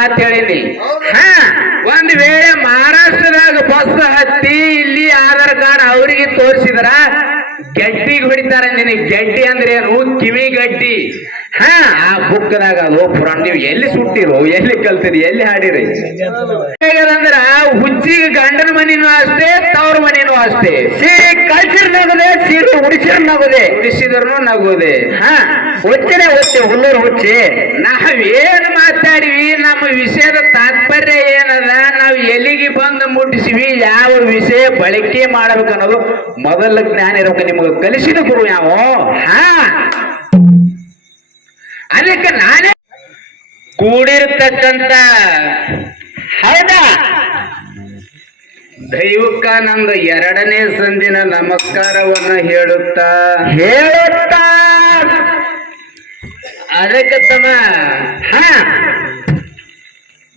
ಮಾತು ಹೇಳಿನಿ ಹಾ, ಒಂದ್ ವೇಳೆ ಮಹಾರಾಷ್ಟ್ರದಾಗ ಬಸ್ ಹತ್ತಿ ಇಲ್ಲಿ ಆಧಾರ್ ಕಾರ್ಡ್ ಅವರಿಗೆ ತೋರಿಸಿದ್ರ, ಗಡ್ಡಿಗೆ ಹೊಡಿತಾರ ನಿನಗೆ. ಗಡ್ಡಿ ಅಂದ್ರೆ ಏನು? ಕಿವಿ ಗಡ್ಡಿ. ಹಾ, ಆ ಬುಕ್ದಾಗ ಅದು ಪುರಾಣ, ನೀವು ಎಲ್ಲಿ ಸುಟ್ಟಿರೋ? ಎಲ್ಲಿ ಕಲ್ತಿರಿ? ಎಲ್ಲಿ ಹಾಡಿರಿ? ಅಂದ್ರ ಹುಚ್ಚಿಗೆ ಗಂಡನ ಮನಿನೂ ಅಷ್ಟೇ ತವ್ರ ಮನೇನು ಅಷ್ಟೇ. ಸೀರೆ ಕಳ್ಸಿರ್ ನಗದೆ ಸೀರೆ ಉಡಿಸಿರ್ ನಗದೆ ಉಡಿಸಿದ್ರು ನಗೋದೆ ಹಾ ಹುಚ್ಚೆ ಹುಚ್ಚಿ ಹುಲ್ಲೂರು ಹುಚ್ಚಿ. ನಾವೇನ್ ಮಾತಾಡಿವಿ ನಮ್ಮ ವಿಷಯದ ತಾತ್ಪರ್ಯ ಏನದ ನಾವು ಎಲ್ಲಿಗೆ ಬಂದು ಮುಟ್ಟಿಸಿವಿ ಯಾವ ವಿಷಯ ಬಳಕೆ ಮಾಡಬೇಕು ಅನ್ನೋದು ಮೊದಲ ಜ್ಞಾನ ಇರಬೇಕು ನಿಮಗೆ ಕಲಿಸಿದ ಗುರು ಯಾವ ಹಾ. ಅದಕ್ಕೆ ನಾನೇ ಕೂಡಿರ್ತಕ್ಕಂತ ಹೌದಾ? ದೈವಕ್ಕ ನಂದು ಎರಡನೇ ಸಂದಿನ ನಮಸ್ಕಾರವನ್ನ ಹೇಳುತ್ತಾ? ಹೇಳುತ್ತಾ? ಅದಕ್ಕೆ ತಮ್ಮ ಹ.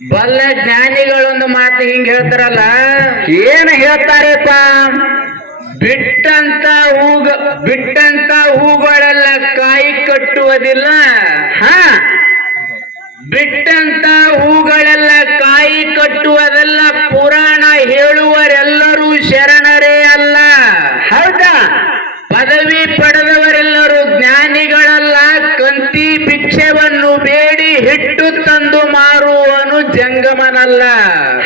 ಬಲ್ಲ ಜ್ಞಾನಿಗಳೊಂದು ಮಾತು ಹಿಂಗ್ ಹೇಳ್ತಾರಲ್ಲ? ಏನ್ ಹೇಳ್ತಾರೆಪ್ಪ ಬಿಟ್ಟಂತ ಹೂಗ ಬಿಟ್ಟಂತ ಹೂಗಳೆಲ್ಲ ಕಾಯಿ ಕಟ್ಟುವುದಿಲ್ಲ? ಹಾ. ಬಿಟ್ಟಂತ ಹೂಗಳೆಲ್ಲ ಕಾಯಿ ಕಟ್ಟುವುದೆಲ್ಲ ಪುರಾಣ ಹೇಳುವರೆಲ್ಲರೂ ಶರಣರೇ ಅಲ್ಲ. ಹೌದಾ? ಪದವಿ ಪಡೆದವರೆಲ್ಲರೂ ಜ್ಞಾನಿಗಳಲ್ಲ ಕಂತಿ ಭಿಕ್ಷವನ್ನು ಬೇಡಿ ಹಿಟ್ಟು ತಂದು ಮಾರುವನು ಜಂಗಮನಲ್ಲ.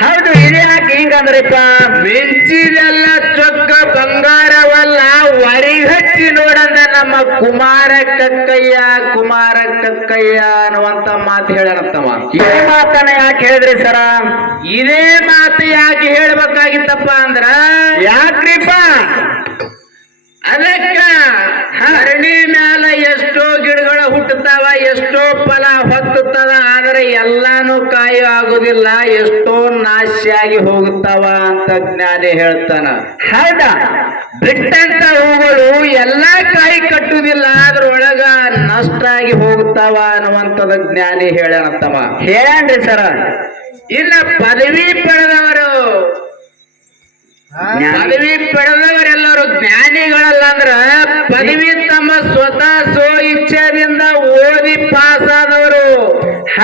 ಹೌದು ಇದ್ಯಾಕೆ ಹಿಂಗಂದ್ರಪ್ಪ. ಮೆಂಚಿದೆಲ್ಲ ಚೊಕ್ಕ ಬಂಗಾರವಲ್ಲ ವರಿಗಚ್ಚಿ ನೋಡಂದ ನಮ್ಮ ಕುಮಾರ ಕಕ್ಕಯ್ಯ ಕುಮಾರ ಕಕ್ಕಯ್ಯ ಅನ್ನುವಂತ ಮಾತು ಹೇಳನತ್ತವ? ಈ ಮಾತನ್ನ ಯಾಕೆ ಹೇಳಿದ್ರಿ ಸರ? ಇದೇ ಮಾತು ಯಾಕೆ ಹೇಳ್ಬೇಕಾಗಿತ್ತಪ್ಪ ಅಂದ್ರ ಯಾಕ್ರಿಪ್ಪ? ಅದಕ್ಕ ಹರಣಿ ಮ್ಯಾಲ ಎಷ್ಟೋ ಗಿಡಗಳು ಹುಟ್ಟುತ್ತಾವ ಎಷ್ಟೋ ಫಲ ಹೊತ್ತುತ್ತದ ಆದ್ರೆ ಎಲ್ಲಾನು ಕಾಯಿ ಆಗುದಿಲ್ಲ ಎಷ್ಟೋ ನಾಶಿಯಾಗಿ ಹೋಗುತ್ತಾವ ಅಂತ ಜ್ಞಾನಿ ಹೇಳ್ತಾನ. ಹೌದಾ? ಬಿಟ್ಟಂತ ಹೂಗಳು ಎಲ್ಲಾ ಕಾಯಿ ಕಟ್ಟುವುದಿಲ್ಲ ಅದ್ರೊಳಗ ನಷ್ಟ ಆಗಿ ಹೋಗ್ತಾವ ಅನ್ನುವಂಥದ್ದು ಜ್ಞಾನಿ ಹೇಳನತ್ತವ ಹೇಳನ್ರಿ ಸರ? ಇನ್ನ ಪದವಿ ಪಡೆದವರು. ಪದವಿ ಪಡೆದವರೆಲ್ಲರೂ ಜ್ಞಾನಿಗಳಲ್ಲ ಅಂದ್ರ ಪದವಿ ತಮ್ಮ ಸ್ವತಃ ಸ್ವ ಇಚ್ಛೆದಿಂದ ಓದಿ ಪಾಸ್ ಆದವರು ಹ,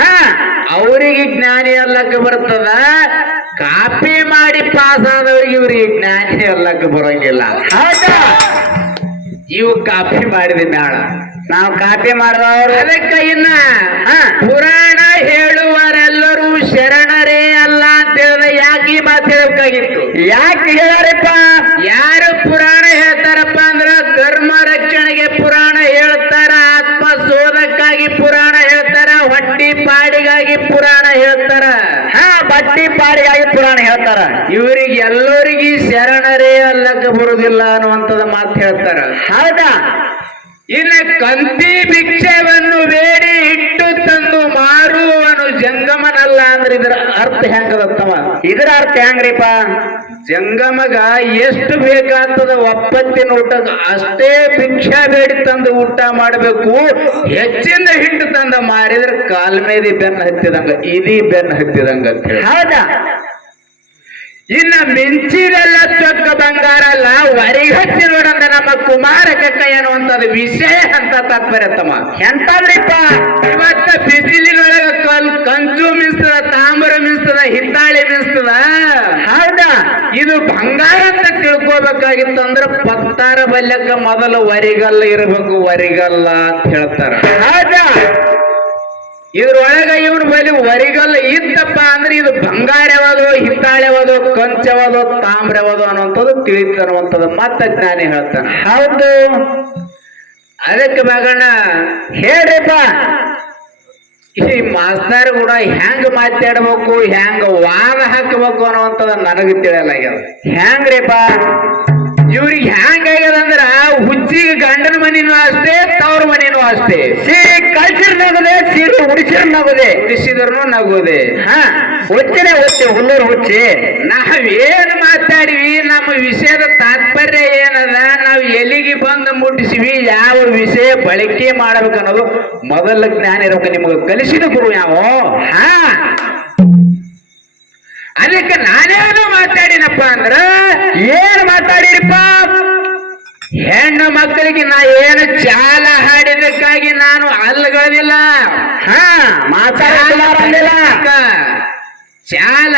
ಅವರಿಗೆ ಜ್ಞಾನಿ ಅಲ್ಲಕ್ಕೆ ಬರ್ತದ. ಪಾಸ್ ಆದವ್ರಿಗೆ ಇವ್ರಿಗೆ ಜ್ಞಾನ ಇರ್ಲಕ್ಕ ಬರೋಂಗಿಲ್ಲ. ಹೌದಾ ಇವು ಕಾಪಿ ಮಾಡಿದೆ ನಾಳ ನಾವು ಕಾಪಿ ಮಾಡಿದವರು ಅದಕ್ಕೆ ಇನ್ನ ಹಾ. ಪುರಾಣ ಹೇಳುವರೆಲ್ಲರೂ ಶರಣರೇ ಅಲ್ಲ ಅಂತ ಹೇಳಿದ ಯಾಕೆ ಈ ಮಾತು ಹೇಳಬೇಕಾಗಿತ್ತು ಯಾಕೆ ಹೇಳಾರಪ್ಪ? ಯಾರು ಪುರಾಣ ಹೇಳ್ತಾರಪ್ಪ ಅಂದ್ರ ಧರ್ಮ ರಕ್ಷಣೆಗೆ ಪುರಾಣ ಹೇಳ್ತಾರ ಆತ್ಮ ಸೋದಕ್ಕಾಗಿ ಪುರಾಣ ಹೇಳ್ತಾರ ಹೊಟ್ಟಿ ಪಾಡಿಗಾಗಿ ಪುರಾಣ ಹೇಳ್ತಾರ. ಬಟ್ಟಿ ಪಾಡಿಗಾಗಿ ಪುರಾಣ ಹೇಳ್ತಾರ. ಇವರಿಗೆ ಎಲ್ಲರಿಗೆ ಶರಣರೇ ಅಲ್ಲಕ್ಕೆ ಬರುವುದಿಲ್ಲ ಅನ್ನುವಂಥದ್ದು ಮಾತು ಹೇಳ್ತಾರ. ಹೌದಾ? ಇನ್ನ ಕಂತಿ ಭಿಕ್ಷವನ್ನು ಬೇಡಿ ಇಟ್ಟು ತಂದು ಮಾರುವನು ಜಂಗಮನಲ್ಲ ಅಂದ್ರೆ ಇದರ ಅರ್ಥ ಹೆಂಗದತ್ತವ? ಇದರ ಅರ್ಥ ಹೆಂಗ್ರಿಪ್ಪ? ಜಂಗಮಗ ಎಷ್ಟು ಬೇಕಾಗ್ತದ ಒಪ್ಪತ್ತಿನ ಊಟ ಅಷ್ಟೇ ಭಿಕ್ಷಾ ಬೇಡಿ ತಂದು ಊಟ ಮಾಡಬೇಕು. ಹೆಚ್ಚಿನ ಹಿಟ್ಟು ತಂದ ಮಾರಿದ್ರೆ ಕಾಲ್ ಮೇದಿ ಬೆನ್ನ ಹತ್ತಿದಂಗ ಇದೀ ಬೆನ್ನ ಹತ್ತಿದಂಗ ಹೌದಾ? ಇನ್ನ ಮಿಂಚಿದೆಲ್ಲ ಚೊಕ್ಕ ಬಂಗಾರ ಅಲ್ಲ ವರಿಗಚ್ಚಿ ನೋಡಂದ ನಮ್ಮ ಕುಮಾರ ಕಕ್ಕ ಅನ್ನುವಂಥದ್ದು ವಿಷಯ ಅಂತ ತಾತ್ಪರ್ಯ ತಮ್ಮ. ಎಂತದ್ರಿಪ್ಪ? ಇವತ್ತ ಬಿಸಿಲಿನೊಳಗ ಕಲ್ ಕಂಚು ಮಿಸ್ತದ ತಾಮ್ರ ಮಿಸ್ತದ ಹಿತ್ತಾಳಿ ಮಿಸ್ತದ ಹೌದಾ? ಇದು ಬಂಗಾರ ಅಂತ ತಿಳ್ಕೋಬೇಕಾಗಿತ್ತಂದ್ರ ಪತ್ತಾರ ಬಲ್ಯಕ್ಕ ಮೊದಲು ವರಿಗಲ್ಲ ಇರಬೇಕು ವರಿಗಲ್ಲ ಅಂತ ಹೇಳ್ತಾರ. ಹೌದಾ? ಇದ್ರೊಳಗ ಇವನ್ ಬಲಿ ವರಿಗಲ್ಲ ಇದ್ದಪ್ಪ ಅಂದ್ರೆ ಇದು ಬಂಗಾರ ಯಾವದು ಹಿತ್ತಾಳೆ ಯಾವದು ಕಂಚ ಯಾವದೋ ತಾಮ್ರ ಯಾವದೋ ಅನ್ನುವಂಥದ್ದು ತಿಳಿತ ಅನ್ನುವಂಥದ್ದು ಮತ್ತ ಜ್ಞಾನಿ ಹೇಳ್ತಾನೆ. ಹೌದು. ಅದಕ್ಕೆ ಮಗಣ್ಣ ಹೇಳ್ರಿಪ್ಪ. ಈ ಮಾಸ್ತರ್ ಕೂಡ ಹೆಂಗ್ ಮಾತಾಡ್ಬೇಕು ಹೆಂಗ್ ವಾದ ಹಾಕಬೇಕು ಅನ್ನುವಂಥದ್ದು ನನಗೆ ತಿಳಿಯಲಾಗ್ಯದ. ಹೆಂಗ್ರಿಪ್ಪ? ಇವ್ರಿಗೆ ಹೆಂಗ್ ಆಗ್ಯದ ಅಂದ್ರ ಹುಚ್ಚಿಗೆ ಗಂಡನ ಮನಿನೂ ಅಷ್ಟೇ ತವ್ರ ಮನಿನೂ ಅಷ್ಟೇ. ಸೀರೆ ಕಳ್ಸಿರ್ ನಗದೆ ಸೀರೆ ಉಡಿಸಿರ್ ನಗದೆ. ಉಡಿಸಿದ್ರು ನಗೋದೆ. ಹಾ ಹುಚ್ಚಿನೇ ಹುಚ್ಚಿ ಹುಚ್ಚೆ ಹುಚ್ಚಿ. ನಾವೇನ್ ಮಾತಾಡಿವಿ ನಮ್ಮ ವಿಷಯದ ತಾತ್ಪರ್ಯ ಏನದ ನಾವು ಎಲ್ಲಿಗೆ ಬಂದು ಮುಟ್ಟಿಸಿವಿ ಯಾವ ವಿಷಯ ಬಳಕೆ ಮಾಡ್ಬೇಕು ಅನ್ನೋದು ಮೊದಲ ಜ್ಞಾನ ಇರಬೇಕು ನಿಮಗೆ ಕಲಿಸಿದ ಗುರು ಯಾವ? ಹಾ. ಅದಕ್ಕೆ ನಾನೇನು ಮಾತಾಡಿನಪ್ಪ ಅಂದ್ರ ಏನ್ ಮಾತಾಡಿರಪ್ಪ ಹೆಣ್ಣು ಮಕ್ಕಳಿಗೆ ನಾ ಏನು ಚಾಲ ಹಾಡಿದಕ್ಕಾಗಿ ನಾನು ಅಲ್ಗಳಿಲ್ಲ ಹಾ ಮಾತಾಡಿಲ್ಲ ಚಾಲ ಚಾಲ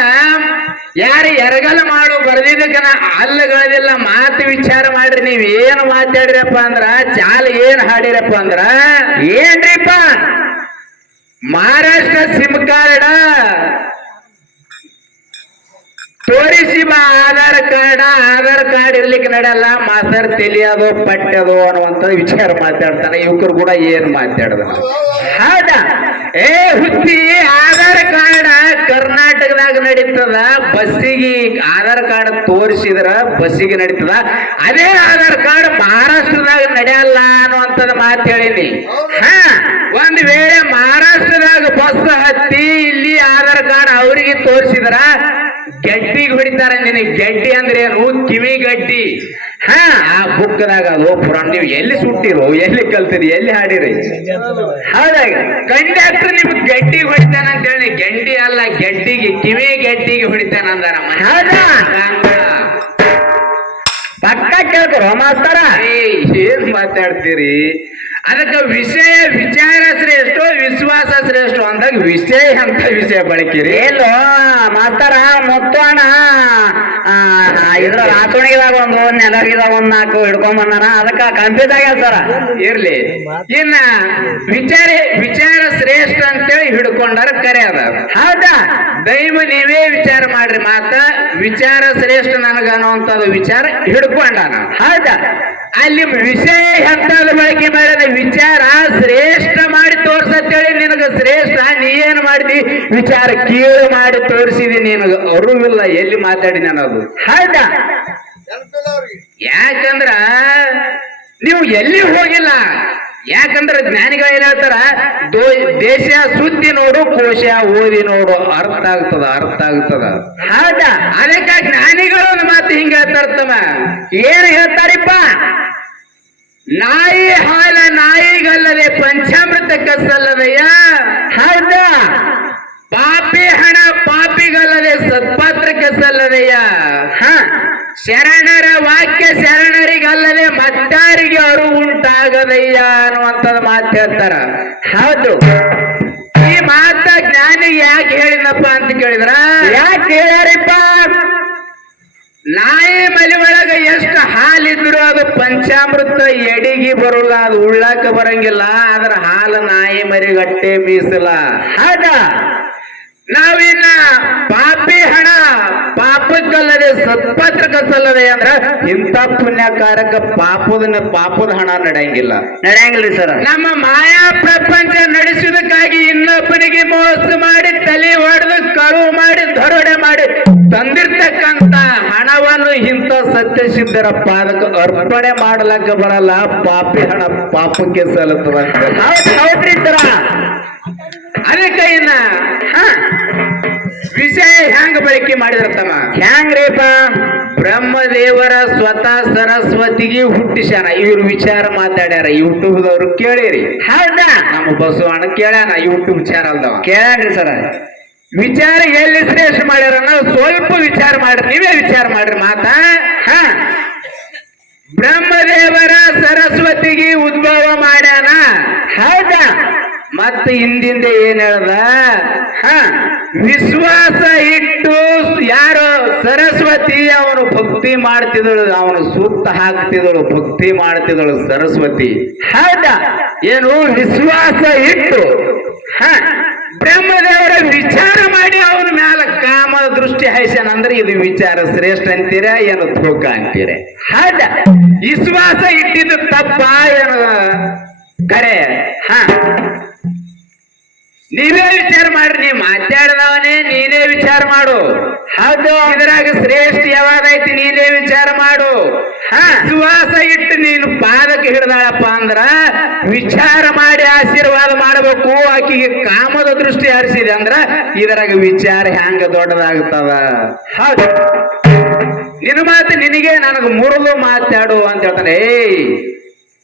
ಯಾರು ಎರಗಲ್ ಮಾಡು ಬರ್ದಿದ್ದಕ್ಕೆ ನಾ ಅಲ್ಲಗಳಿಲ್ಲ ಮಾತು ವಿಚಾರ ಮಾಡ್ರಿ ನೀವ್ ಏನು ಮಾತಾಡಿರಪ್ಪ ಅಂದ್ರ ಚಾಲ ಏನ್ ಹಾಡಿರಪ್ಪ ಅಂದ್ರ ಏನ್ರಿಪ್ಪ? ಮಹಾರಾಷ್ಟ್ರ ಸಿಮ್ ಕಾರ್ಡ್ ತೋರಿಸಿ ಬಾ ಆಧಾರ್ ಕಾರ್ಡ್ ಆಧಾರ್ ಕಾರ್ಡ್ ಇರ್ಲಿಕ್ಕೆ ನಡೆಯಲ್ಲ ಮಾಸ್ತರ್ ತಿಳಿಯೋದು ಪಟ್ಟದು ಅನ್ನುವಂತ ವಿಚಾರ ಮಾತಾಡ್ತಾನೆ. ಯುವಕರು ಕೂಡ ಏನ್ ಮಾತಾಡದ? ಹೌದಾ? ಏ ಹುಚ್ಚಿ, ಆಧಾರ್ ಕಾರ್ಡ್ ಕರ್ನಾಟಕದಾಗ ನಡೀತದ, ಬಸ್ಸಿಗೆ ಆಧಾರ್ ಕಾರ್ಡ್ ತೋರಿಸಿದ್ರ ಬಸ್ಸಿಗೆ ನಡೀತದ. ಅದೇ ಆಧಾರ್ ಕಾರ್ಡ್ ಮಹಾರಾಷ್ಟ್ರದಾಗ ನಡೆಯಲ್ಲ ಅನ್ನುವಂಥದ್ದು ಮಾತು ಹೇಳಿನಿ. ಹಾ ಒಂದ್ ವೇಳೆ ಮಹಾರಾಷ್ಟ್ರದಾಗ ಬಸ್ ಹತ್ತಿ ಇಲ್ಲಿ ಆಧಾರ್ ಕಾರ್ಡ್ ಅವರಿಗೆ ತೋರಿಸಿದ್ರ ಗಡ್ಡಿಗೆ ಹೊಡಿತಾರ ನಿನಗೆ. ಗಡ್ಡಿ ಅಂದ್ರೆ ಏನು? ಕಿವಿ ಗಡ್ಡಿ. ಹಾ ಆ ಬುಕ್ದಾಗ ಅದು ಪುರಾಣ ನೀವು ಎಲ್ಲಿ ಸುಟ್ಟಿರೋ ಎಲ್ಲಿ ಕಲ್ತಿರಿ ಎಲ್ಲಿ ಹಾಡಿರಿ? ಹೌದಾಗ ಕಂಡಕ್ಟರ್ ನಿಮ್ಗೆ ಗಡ್ಡಿ ಹೊಡಿತಾನ ಅಂತ ಹೇಳಿ ಗಂಡಿ ಅಲ್ಲ ಗಡ್ಡಿಗೆ ಕಿವಿ ಗಡ್ಡಿಗೆ ಹೊಡಿತಾನ ಅಂದಾರ ಹೌದಾ? ಪಕ್ಕ ಕೇಳ್ತಾರ ಮಾಸ್ತಾರ ಏನ್ ಮಾತಾಡ್ತೀರಿ? ಅದಕ್ಕೆ ವಿಷಯ ವಿಚಾರ ಶ್ರೇಷ್ಠ ವಿಶ್ವಾಸ ಶ್ರೇಷ್ಠ ಅಂದಾಗ ವಿಷಯ ಅಂತ ವಿಷಯ ಬಳಕಿರಿ? ಎಲ್ಲೋ ಮಾಸ್ತರ ಮುತ್ತೋಣ. ಇದ್ರ ರಾತೋಣಿದಾಗ ಒಂದು ನೆಲಗಿದಾಗ ಒಂದ್ ನಾಲ್ಕು ಹಿಡ್ಕೊಂಡ್ ಬಂದಾನ ಅದಕ್ಕ ಕಂಪಿದಾಗ ಸರ ಇರ್ಲಿ. ಇನ್ನ ವಿಚಾರ ವಿಚಾರ ಶ್ರೇಷ್ಠ ಅಂತೇಳಿ ಹಿಡ್ಕೊಂಡಾರ ಕರೆ ಅದ. ಹೌದಾ? ದೈವ ನೀವೇ ವಿಚಾರ ಮಾಡ್ರಿ ಮಾತ. ವಿಚಾರ ಶ್ರೇಷ್ಠ ನನಗ ಅನ್ನುವಂಥದ್ದು ವಿಚಾರ ಹಿಡ್ಕೊಂಡಾನ. ಹೌದಾ? ಅಲ್ಲಿ ವಿಷಯ ಎಂತಾದ ಬಳಕೆ ಮಾಡಿದ ವಿಚಾರ ಶ್ರೇಷ್ಠ ಮಾಡಿ ತೋರ್ಸತ್ತೇಳಿ ನಿನಗ ಶ್ರೇಷ್ಠ ನೀ ಏನು ಮಾಡಿದಿ? ವಿಚಾರ ಕೀಳು ಮಾಡಿ ತೋರಿಸಿದಿ ನಿನಗ. ಇಲ್ಲ ಎಲ್ಲಿ ಮಾತಾಡಿ ನಾನು ಅದು ಹೌದಾ? ಯಾಕಂದ್ರ ನೀವು ಎಲ್ಲಿ ಹೋಗಿಲ್ಲ? ಯಾಕಂದ್ರೆ ಜ್ಞಾನಿಗಳು ಏನ್ ಹೇಳ್ತಾರ? ದೇಶ ಸುದ್ದಿ ನೋಡು ಕೋಶ ಓದಿ ನೋಡು. ಅರ್ಥ ಆಗ್ತದ ಅರ್ಥ ಆಗ್ತದ. ಹೌದಾ? ಅದಕ್ಕ ಜ್ಞಾನಿಗಳು ಒಂದು ಮಾತು ಹಿಂಗ ಹೇಳ್ತಾರ ತಮ್ಮ ಏನ್ ಹೇಳ್ತಾರಿಪ್ಪ? ನಾಯಿ ಹಾಲ ನಾಯಿಗಲ್ಲದೆ ಪಂಚಾಮೃತ ಕಸಲ್ಲದೆಯ ಹೌದಾ? ಪಾಪಿ ಹಣ ಪಾಪಿಗಲ್ಲದೆ ಸತ್ಪಾತ್ರಕ್ಕೆ ಕಸಲ್ಲದೆಯ ಹ. ಶರಣರ ವಾಕ್ಯ ಶರಣರಿಗಲ್ಲದೆ ಮತ್ತಾರಿಗೆ ಅರು ಉಂಟಾಗದಯ್ಯ ಅನ್ನುವಂಥದ್ದು ಮಾತು ಹೇಳ್ತಾರ. ಹೌದು. ಈ ಮಾತ ಜ್ಞಾನಿ ಯಾಕೆ ಹೇಳಿದಪ್ಪ ಅಂತ ಕೇಳಿದ್ರ? ಯಾಕೆ ಹೇಳ್ಯಾರಿಪ್ಪ? ನಾಯಿ ಮಲಿ ಒಳಗ ಎಷ್ಟು ಹಾಲಿದ್ರು ಅದು ಪಂಚಾಮೃತ ಎಡಿಗೆ ಬರೋಲ್ಲ, ಅದು ಉಳ್ಳಾಕ ಬರಂಗಿಲ್ಲ ಅದ್ರ ಹಾಲು ನಾಯಿ ಮರಿಗಟ್ಟೆ ಮೀಸಲ ಹೌದಾ? ನಾವಿನ್ನ ಪಾಪಿ ಹಣ ಪಾಪಕ್ಕಲ್ಲದೆ ಸತ್ಪತ್ರಕ ಸಲ್ಲದೆ ಅಂದ್ರ ಇಂಥ ಪುಣ್ಯಕಾರಕ ಪಾಪದ ಪಾಪದ ಹಣ ನಡೆಯಂಗಿಲ್ಲ. ನಡೆಯಂಗಿಲ್ಲ ಸರ್. ನಮ್ಮ ಮಾಯಾ ಪ್ರಪಂಚ ನಡೆಸುವುದಕ್ಕಾಗಿ ಇನ್ನೊಬ್ಬನಿಗೆ ಮೋಸ ಮಾಡಿ ತಲೆ ಹೊಡೆದು ಕಳುವು ಮಾಡಿ ದರೋಡೆ ಮಾಡಿ ತಂದಿರ್ತಕ್ಕಂತ ಹಣವನ್ನು ಇಂಥ ಸತ್ಯ ಸಿದ್ಧರ ಪಾದಕ ಅರ್ಪಣೆ ಮಾಡಲಕ್ಕ ಬರಲ್ಲ. ಪಾಪಿ ಹಣ ಪಾಪಕ್ಕೆ ಸಲ್ಲುತ್ತದೆ ಹೌದ್ರಿ ಹೆಂಗ ಬಳಕೆ ಮಾಡಿದ್ರ ತಮ್ಮ? ಬ್ರಹ್ಮ ಬ್ರಹ್ಮದೇವರ ಸ್ವತಃ ಸರಸ್ವತಿಗೆ ಹುಟ್ಟಿಸ್ಯಾನ. ಇವ್ರು ವಿಚಾರ ಮಾತಾಡ್ಯಾರ. ಯೂಟ್ಯೂಬ್ದವ್ರು ಕೇಳಿರಿ. ಹೌದಾ? ನಮ್ಮ ಬಸವಣ್ಣ ಕೇಳ್ಯಾನ ಯೂಟ್ಯೂಬ್ ಚಾನಲ್ದವ ಕೇಳ್ರಿ ಸರ. ವಿಚಾರ ಎಲ್ಲಿ ಶ್ರೇಷ್ಠ ಮಾಡ್ಯಾರ ಸ್ವಲ್ಪ ವಿಚಾರ ಮಾಡ್ರಿ. ನೀವೇ ವಿಚಾರ ಮಾಡ್ರಿ ಮಾತಾ. ಹ. ಬ್ರಹ್ಮದೇವರ ಸರಸ್ವತಿಗೆ ಉದ್ಭವ ಮಾಡ್ಯಾನ. ಹೌದಾ? ಮತ್ತ ಹಿಂದಿಂದ ಏನ್ ಹೇಳ್ದ? ಹ, ವಿಶ್ವಾಸ ಇಟ್ಟು ಯಾರು ಸರಸ್ವತಿ ಅವನು ಭಕ್ತಿ ಮಾಡ್ತಿದಳು ಅವನು ಸೂಕ್ತ ಹಾಕ್ತಿದಳು ಭಕ್ತಿ ಮಾಡ್ತಿದಳು ಸರಸ್ವತಿ. ಹೌದಾ? ಏನು? ವಿಶ್ವಾಸ ಇಟ್ಟು. ಹ, ಬ್ರಹ್ಮದೇವರ ವಿಚಾರ ಮಾಡಿ ಅವನ ಮ್ಯಾಲ ಕಾಮ ದೃಷ್ಟಿ ಹಾಯ್ಸ್ಯಾನ ಅಂದ್ರೆ ಇದು ವಿಚಾರ ಶ್ರೇಷ್ಠ ಅಂತೀರ, ಏನು ತೂಕ ಅಂತೀರ? ಹೌದ? ವಿಶ್ವಾಸ ಇಟ್ಟಿದ್ದು ತಪ್ಪ, ಏನು ಕರೆ? ಹ ನೀವೇ ವಿಚಾರ ಮಾಡ್ರಿ ನೀ ಮಾತಾಡದವನೇ ನೀನೇ ವಿಚಾರ ಮಾಡು. ಹೌದು. ಇದ್ರಾಗ ಶ್ರೇಷ್ಠ ಯಾವಾಗೈತಿ ನೀನೇ ವಿಚಾರ ಮಾಡು. ಹಾ. ವಿಶ್ವಾಸ ಇಟ್ಟು ನೀನು ಪಾದಕ್ಕೆ ಹಿಡ್ದಾಳಪ್ಪ ಅಂದ್ರ ವಿಚಾರ ಮಾಡಿ ಆಶೀರ್ವಾದ ಮಾಡಬೇಕು. ಆಕಿಗೆ ಕಾಮದ ದೃಷ್ಟಿ ಹರಿಸಿದೆ ಅಂದ್ರ ಇದರಾಗ ವಿಚಾರ ಹ್ಯಾಂಗ ದೊಡ್ಡದಾಗ್ತದ. ಹೌದು. ನಿನ್ನ ಮಾತು ನಿನಗೆ ನನಗೆ ಮುರಿದು ಮಾತಾಡು ಅಂತ ಹೇಳ್ತಾನೆ ಏಯ್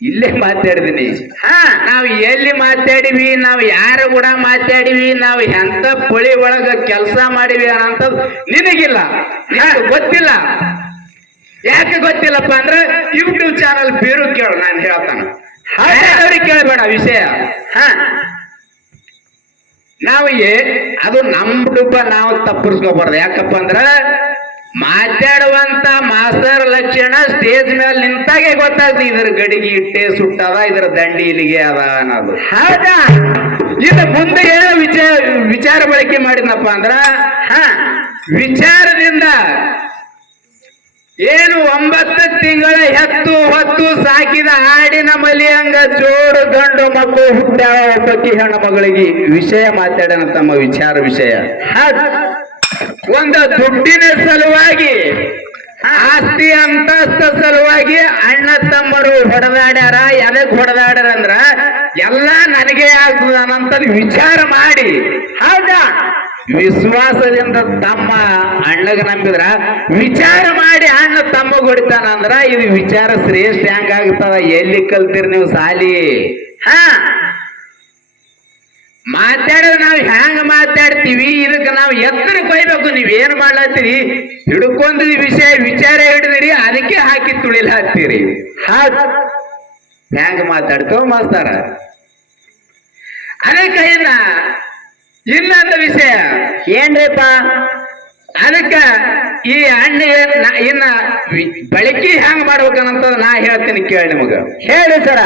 ಇಲ್ಲೇ ಮಾತಾಡಿದೀನಿ. ಹಾ, ನಾವು ಎಲ್ಲಿ ಮಾತಾಡಿವಿ ನಾವು ಯಾರ ಕೂಡ ಮಾತಾಡಿವಿ ನಾವು ಎಂತ ಪೊಳಿ ಒಳಗ ಕೆಲಸ ಮಾಡಿವಿ ಅನ್ನೋಂಥದ್ದು ನಿನಗಿಲ್ಲ. ನಿನಗೆ ಗೊತ್ತಿಲ್ಲ. ಯಾಕೆ ಗೊತ್ತಿಲ್ಲಪ್ಪ ಅಂದ್ರೆ ಯೂಟ್ಯೂಬ್ ಚಾನಲ್ ಬೇರು ಕೇಳು, ನಾನು ಹೇಳ್ತಾನೆ. ಅವ್ರಿಗೆ ಕೇಳಬೇಡ ವಿಷಯ. ಹಾ. ನಾವು ಅದು ನಮ್ ಡುಬ್ಬ ನಾವು ತಪ್ಪಿಸ್ಕೋಬಾರ್ದು. ಯಾಕಪ್ಪ ಅಂದ್ರ ಮಾತಾಡುವಂತ ಮಾಸ್ತರ್ ಲಕ್ಷಣ ಸ್ಟೇಜ್ ಮೇಲೆ ನಿಂತಾಗೆ ಗೊತ್ತಾಗ್ತದೆ ಇದ್ರ ಗಡಿಗೆ ಇಟ್ಟೆ ಸುಟ್ಟದ ಇದ್ರ ದಂಡಿ ಇಲ್ಲಿಗೆ ಅದ ಅನ್ನೋದು. ಹೌದಾ? ಇದು ಮುಂದೆ ಏನೋ ವಿಚಾರ ವಿಚಾರ ಬಳಕೆ ಮಾಡಿದ್ನಪ್ಪ ಅಂದ್ರ ಹ ವಿಚಾರದಿಂದ ಏನು ಒಂಬತ್ತು ತಿಂಗಳ ಹೆತ್ತು ಹೊತ್ತು ಸಾಕಿದ ಆಡಿನ ಮಲಿಯಂಗ ಜೋಡು ಗಂಡು ಮಕ್ಕಳು ಹುಟ್ಟ ಒಬ್ಬಕ್ಕಿ ಹೆಣ್ಣು ಮಗಳಿಗೆ ವಿಷಯ ಮಾತಾಡೋಣ ತಮ್ಮ ವಿಚಾರ ವಿಷಯ. ಒಂದು ದುಡ್ಡಿನ ಸಲುವಾಗಿ, ಆಸ್ತಿ ಅಂತಸ್ತ ಸಲುವಾಗಿ ಅಣ್ಣ ತಮ್ಮರು ಹೊಡೆದಾಡ್ಯಾರ, ಎದಕ್ ಹೊಡೆದಾಡ್ಯಾರ ಅಂದ್ರ ಎಲ್ಲ ನನಗೆ ಆಗ್ತದ ಅಂತ ವಿಚಾರ ಮಾಡಿ. ಹೌದಾ? ವಿಶ್ವಾಸದಿಂದ ತಮ್ಮ ಅಣ್ಣಗ ನಂಬಿದ್ರ, ವಿಚಾರ ಮಾಡಿ ಅಣ್ಣ ತಮ್ಮ ಹೊಡಿತಾನ ಅಂದ್ರ, ಇದು ವಿಚಾರ ಶ್ರೇಷ್ಠ ಹೆಂಗಾಗ್ತದ? ಎಲ್ಲಿ ಕಲ್ತಿರ್ ನೀವು ಸಾಲಿ? ಹಾ. ಮಾತಾಡಿದ್ರೆ ನಾವು ಹ್ಯಾಂಗ ಮಾತಾಡ್ತೀವಿ? ಇದಕ್ಕೆ ನಾವು ಎತ್ತರ ಕೊಯ್ಬೇಕು. ನೀವ್ ಏನ್ ಮಾಡ್ಲತ್ತೀರಿ? ಹಿಡ್ಕೊಂಡ್ ವಿಷಯ ವಿಚಾರ ಹಿಡಿದ್ರಿ ಅದಕ್ಕೆ ಹಾಕಿ ತುಳಿಲ್ ಹಾಕ್ತೀರಿ ಹ್ಯಾಂಗ ಮಾತಾಡ್ತೋ ಮಾಸ್ತಾರ. ಅದಕ್ಕೆ ಇನ್ನ ಇನ್ನೊಂದು ವಿಷಯ. ಏನ್ರಿಪ್ಪ? ಅದಕ್ಕ ಈ ಹಣ್ಣ ಇನ್ನ ಬಳಕೆ ಹ್ಯಾಂಗ ಮಾಡ್ಬೇಕನ್ನಂತ ನಾ ಹೇಳ್ತೀನಿ ಕೇಳಿ ನಿಮಗ. ಹೇಳಿ ಸರ.